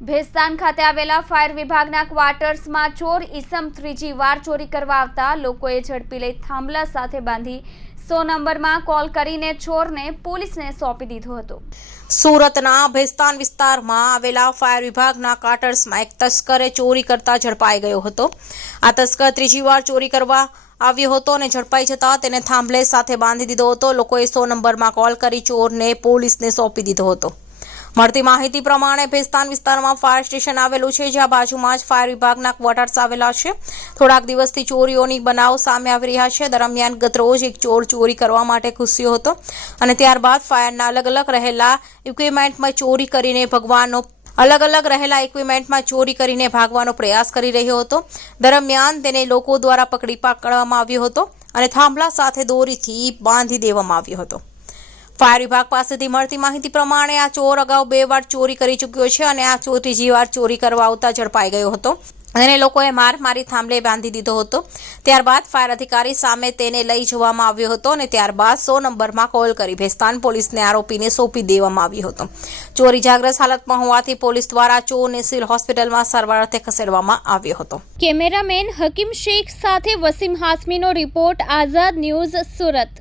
ભેસ્તાન ખાતે આવેલા ફાયર વિભાગના ક્વાર્ટર્સમાં ચોર ઈસમ ત્રીજી વાર ચોરી કરવા આવતા લોકોએ ઝડપી લઈ થાંભલા સાથે બાંધી સો નંબરમાં કોલ કરીને ચોરને પોલીસને સોંપી દીધો હતો. સુરતના ભેસ્તાન વિસ્તારમાં આવેલા ફાયર વિભાગના ક્વાર્ટર્સમાં એક તસ્કરે ચોરી કરતા ઝડપાઈ ગયો હતો. આ તસ્કર ત્રીજી વાર ચોરી કરવા આવ્યો હતો અને ઝડપાઈ જતા તેને થાંભલે સાથે બાંધી દીધો હતો. લોકોએ સો નંબરમાં કોલ કરી ચોરને પોલીસને સોંપી દીધો હતો. મળતી માહિતી પ્રમાણે ભેસ્તાન વિસ્તારમાં ફાયર સ્ટેશન આવેલું છે, જ્યાં બાજુમાં જ ફાયર વિભાગના ક્વાર્ટર્સ આવેલા છે. થોડાક દિવસથી ચોરીઓની બનાવ સામે આવી રહ્યા છે. દરમિયાન ગતરોજ એક ચોર ચોરી કરવા માટે ઘૂસ્યો હતો અને ત્યારબાદ ફાયરના અલગ અલગ રહેલા ઇક્વિપમેન્ટમાં ચોરી કરીને ભગવાનનો અલગ અલગ રહેલા ઇક્વિપમેન્ટમાં ચોરી કરીને ભાગવાનો પ્રયાસ કરી રહ્યો હતો. દરમિયાન તેને લોકો દ્વારા પકડી પકડવામાં આવ્યો હતો અને થાંભલા સાથે દોરીથી બાંધી દેવામાં આવ્યો હતો. ફાયર વિભાગ પાસેથી મળતી માહિતી પ્રમાણે આ ચોર અગાઉ બે વાર ચોરી કરી ચૂક્યો છે અને આ ચોર ત્રીજી વાર ચોરી કરવા આવતા ઝડપાઈ ગયો હતો. અને લોકોએ માર મારી થાંભલે બાંધી દીધો હતો. ત્યારબાદ ફાયર અધિકારી સામે તેને લઈ જવામાં આવ્યો હતો અને ત્યારબાદ સો નંબરમાં કોલ કરી ભેસ્તાન પોલીસને આરોપીને સોંપી દેવામાં આવ્યો હતો. ચોર ઇજાગ્રસ્ત હાલતમાં હોવાથી પોલીસ દ્વારા ચોરને સિવિલ હોસ્પિટલમાં સારવાર અર્થે ખસેડવામાં આવ્યો હતો. કેમેરામેન હકીમ શેખ સાથે વસીમ હાસમીનો રિપોર્ટ આઝાદ ન્યૂઝ સુરત.